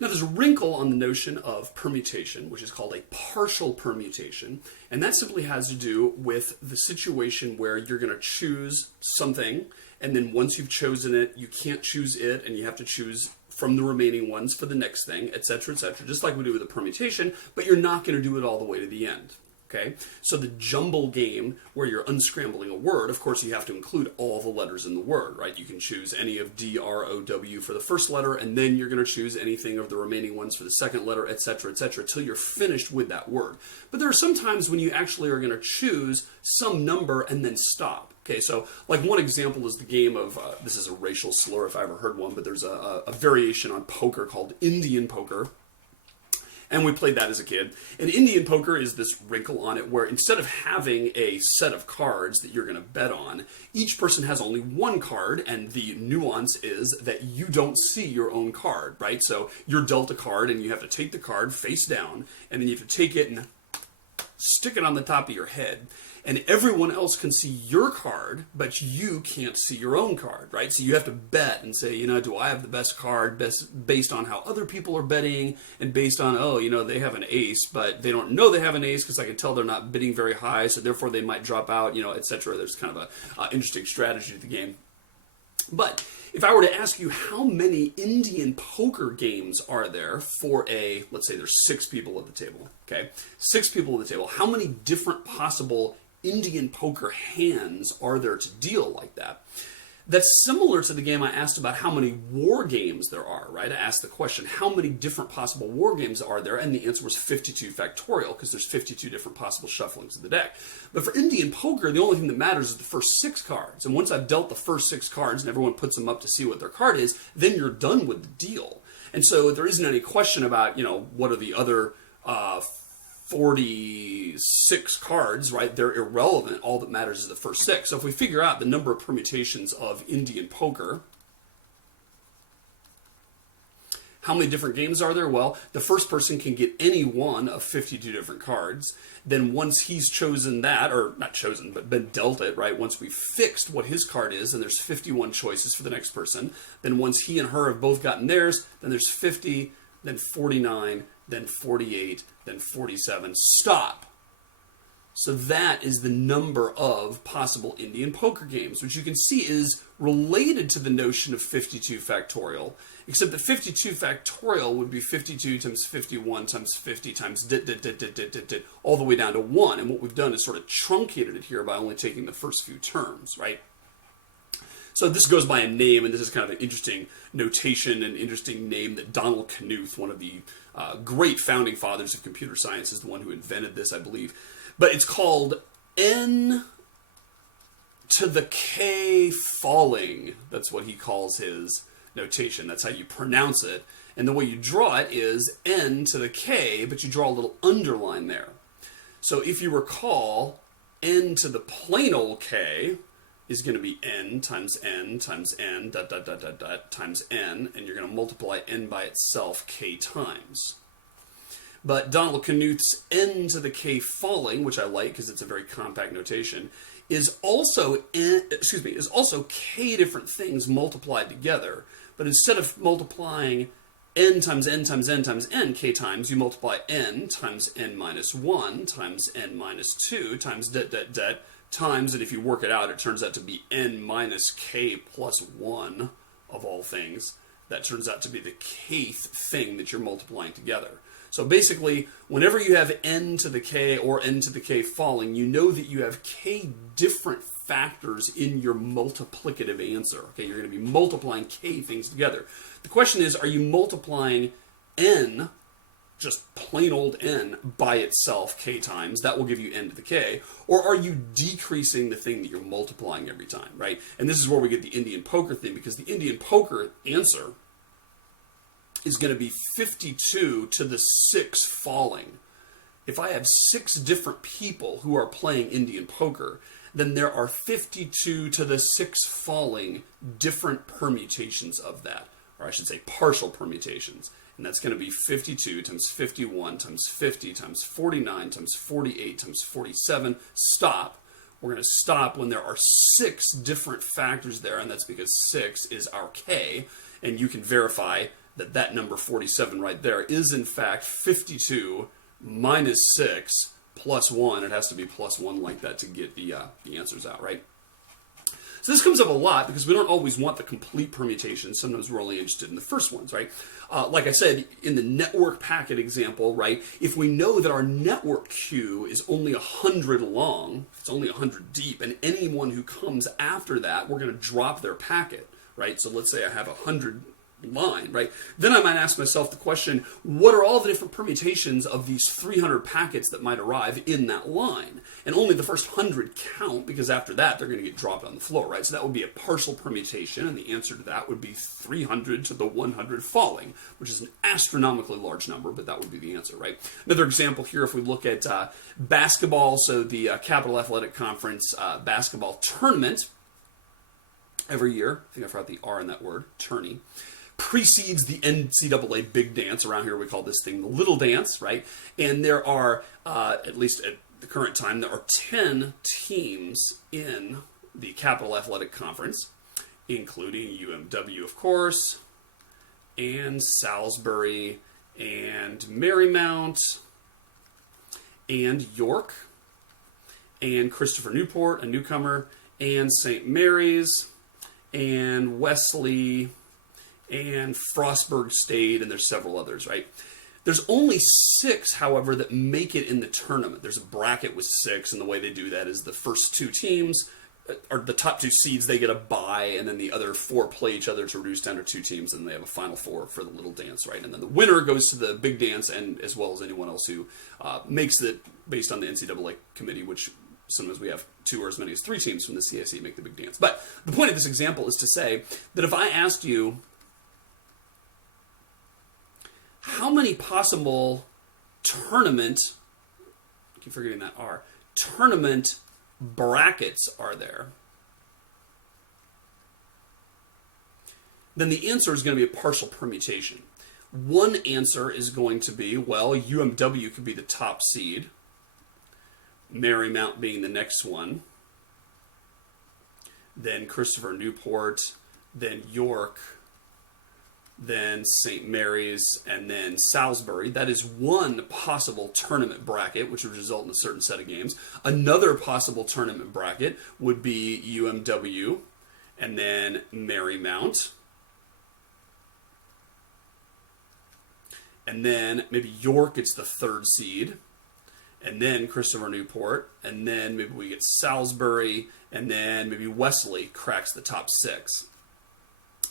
Now, there's a wrinkle on the notion of permutation, which is called a partial permutation, and that simply has to do with the situation where you're going to choose something, and then once you've chosen it, you can't choose it, and you have to choose from the remaining ones for the next thing, etc., just like we do with a permutation, but you're not going to do it all the way to the end. Okay, so the jumble game where you're unscrambling a word, of course you have to include all the letters in the word, right? You can choose any of D, R, O, W for the first letter, and then you're going to choose anything of the remaining ones for the second letter, etc., until you're finished with that word. But there are some times when you actually are going to choose some number and then stop. Okay, so like one example is the game of, this is a racial slur if I ever heard one, but there's a variation on poker called Indian poker. And we played that as a kid. And Indian poker is this wrinkle on it where instead of having a set of cards that you're going to bet on, each person has only one card, and the nuance is that you don't see your own card, right? So you're dealt a card, and you have to take the card face down, and then you have to take it and stick it on the top of your head. And everyone else can see your card, but you can't see your own card, right? So you have to bet and say, do I have the best card based on how other people are betting, and based on, they have an ace, but they don't know they have an ace because I can tell they're not bidding very high, so therefore they might drop out, etc. There's kind of a interesting strategy to the game. But if I were to ask you how many Indian poker games are there for let's say there's 6 people at the table, okay? 6 people at the table. How many different possible Indian poker hands are there to deal like that? That's similar to the game I asked about how many war games there are, right? I asked the question, how many different possible war games are there? And the answer was 52 factorial, because there's 52 different possible shufflings of the deck. But for Indian poker, the only thing that matters is the first 6 cards. And once I've dealt the first 6 cards and everyone puts them up to see what their card is, then you're done with the deal. And so there isn't any question about, what are the other 46 cards, right? They're irrelevant. All that matters is the first 6. So if we figure out the number of permutations of Indian poker, how many different games are there? Well, the first person can get any one of 52 different cards. Then once he's chosen that, or not chosen, but been dealt it, right? Once we've fixed what his card is, and there's 51 choices for the next person. Then once he and her have both gotten theirs, then there's 50, then 49, then 48, then 47. Stop. So that is the number of possible Indian poker games, which you can see is related to the notion of 52 factorial, except that 52 factorial would be 52 times 51 times 50 times all the way down to 1. And what we've done is sort of truncated it here by only taking the first few terms, right? So this goes by a name, and this is kind of an interesting notation and interesting name that Donald Knuth, one of the great founding fathers of computer science, is the one who invented this, I believe. But it's called n to the k falling. That's what he calls his notation. That's how you pronounce it. And the way you draw it is n to the k, but you draw a little underline there. So if you recall, n to the plain old k is going to be n times n times n times n, and you're going to multiply n by itself k times. But Donald Knuth's n to the k falling, which I like because it's a very compact notation, is also k different things multiplied together. But instead of multiplying n times n times n times n k times, you multiply n times n minus 1 times n minus 2 times times, and if you work it out, it turns out to be n minus k plus 1 of all things. That turns out to be the kth thing that you're multiplying together. So basically, whenever you have n to the k or n to the k falling, you know that you have k different factors in your multiplicative answer. Okay, you're going to be multiplying k things together. The question is, are you multiplying n, just plain old n, by itself k times? That will give you n to the k. Or are you decreasing the thing that you're multiplying every time, right? And this is where we get the Indian poker thing, because the Indian poker answer is going to be 52 to the 6 falling. If I have 6 different people who are playing Indian poker, then there are 52 to the 6 falling different permutations of that. Or I should say partial permutations. And that's going to be 52 times 51 times 50 times 49 times 48 times 47. Stop. We're going to stop when there are 6 different factors there, and that's because 6 is our k. And you can verify that that number 47 right there is in fact 52 minus 6 plus 1. It has to be plus 1 like that to get the answers out, right? So this comes up a lot because we don't always want the complete permutation. Sometimes we're only interested in the first ones, right? Like I said, in the network packet example, right, if we know that our network queue is only 100 long, it's only 100 deep, and anyone who comes after that, we're going to drop their packet, right? So let's say I have 100 line, right? Then I might ask myself the question, what are all the different permutations of these 300 packets that might arrive in that line? And only the first 100 count, because after that they're going to get dropped on the floor, right? So that would be a partial permutation, and the answer to that would be 300 to the 100 falling, which is an astronomically large number, but that would be the answer, right? Another example here, if we look at basketball, so the Capital Athletic Conference basketball tournament, every year, I think I forgot the R in that word, tourney, precedes the NCAA big dance. Around here we call this thing the little dance, right? And there are, at least at the current time, there are 10 teams in the Capital Athletic Conference, including UMW, of course, and Salisbury, and Marymount, and York, and Christopher Newport, a newcomer, and St. Mary's, and Wesley, and Frostburg State, and there's several others, right? There's only 6, however, that make it in the tournament. There's a bracket with 6, and the way they do that is the first 2 teams, or the top 2 seeds, they get a bye, and then the other 4 play each other to reduce down to 2 teams, and they have a final 4 for the little dance, right? And then the winner goes to the big dance, and as well as anyone else who makes it based on the NCAA committee, which sometimes we have 2 or as many as 3 teams from the CIC make the big dance. But the point of this example is to say that if I asked you, how many possible tournament, I keep forgetting that R, tournament brackets are there? Then the answer is going to be a partial permutation. One answer is going to be, well, UMW could be the top seed, Marymount being the next one, then Christopher Newport, then York, then St. Mary's, and then Salisbury. That is one possible tournament bracket, which would result in a certain set of games. Another possible tournament bracket would be UMW, and then Marymount, and then maybe York gets the 3rd seed, and then Christopher Newport, and then maybe we get Salisbury, and then maybe Wesley cracks the top 6.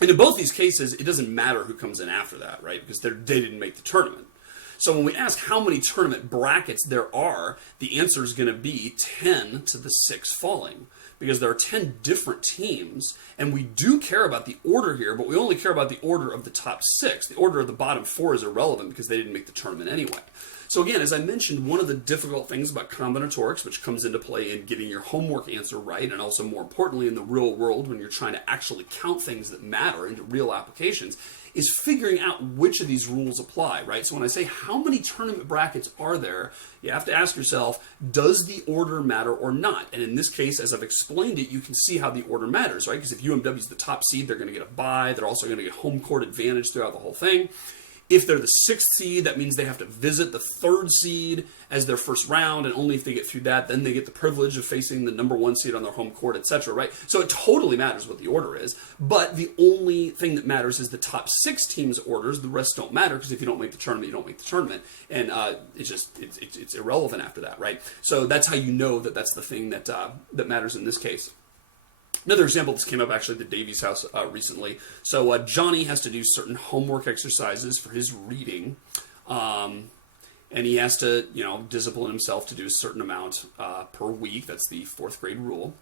And in both these cases, it doesn't matter who comes in after that, right? Because they didn't make the tournament. So when we ask how many tournament brackets there are, the answer is going to be 10 to the 6 falling. Because there are 10 different teams, and we do care about the order here, but we only care about the order of the top 6. The order of the bottom 4 is irrelevant because they didn't make the tournament anyway. So again, as I mentioned, one of the difficult things about combinatorics, which comes into play in getting your homework answer right, and also more importantly in the real world when you're trying to actually count things that matter into real applications, is figuring out which of these rules apply, right? So when I say how many tournament brackets are there, you have to ask yourself, does the order matter or not? And in this case, as I've explained it, you can see how the order matters, right? Because if UMW is the top seed, they're going to get a bye. They're also going to get home court advantage throughout the whole thing. If they're the 6th seed, that means they have to visit the 3rd seed as their first round, and only if they get through that, then they get the privilege of facing the number 1 seed on their home court, etc., right? So it totally matters what the order is, but the only thing that matters is the top 6 teams' orders. The rest don't matter, because if you don't make the tournament, you don't make the tournament, and it's irrelevant after that, right? So that's how you know that that's the thing that matters in this case. Another example, this came up actually at the Davies house recently. So Johnny has to do certain homework exercises for his reading, and he has to, discipline himself to do a certain amount per week. That's the 4th grade rule.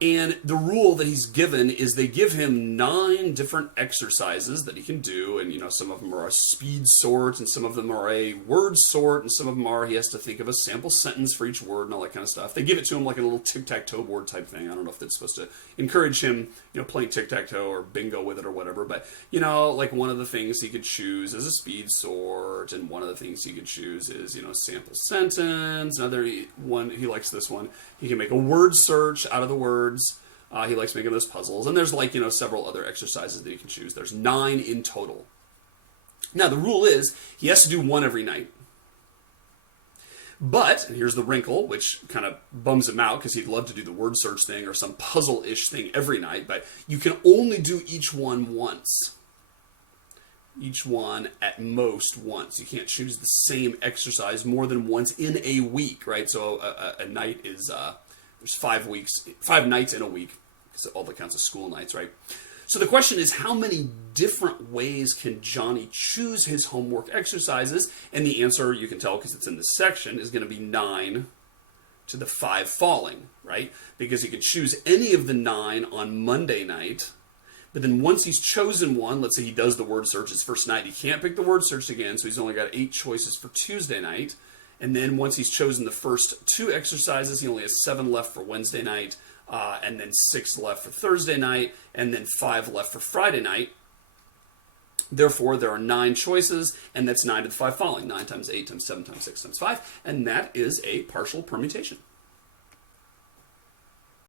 And the rule that he's given is they give him 9 different exercises that he can do, and some of them are a speed sort, and some of them are a word sort, and some of them are he has to think of a sample sentence for each word and all that kind of stuff. They give it to him like a little tic-tac-toe board type thing. I don't know if that's supposed to encourage him, playing tic-tac-toe or bingo with it or whatever, but like one of the things he could choose is a speed sort, and one of the things he could choose is sample sentence. Another one, he likes this one. He can make a word search out of the words. He likes making those puzzles, and there's several other exercises that you can choose. There's 9 in total. Now, the rule is he has to do one every night. But, and here's the wrinkle, which kind of bums him out because he'd love to do the word search thing or some puzzle-ish thing every night, but you can only do each one once. Each one at most once. You can't choose the same exercise more than once in a week, right? So a night is, there's 5 nights in a week, because all that counts as school nights, right? So the question is, how many different ways can Johnny choose his homework exercises? And the answer, you can tell because it's in this section, is going to be 9 to the 5 falling, right? Because he could choose any of the 9 on Monday night, but then once he's chosen one, let's say he does the word search his first night, he can't pick the word search again, so he's only got 8 choices for Tuesday night. And then once he's chosen the first 2 exercises, he only has 7 left for Wednesday night, and then 6 left for Thursday night, and then 5 left for Friday night. Therefore, there are 9 choices, and that's 9 to the 5 falling. 9 times 8 times 7 times 6 times 5, and that is a partial permutation.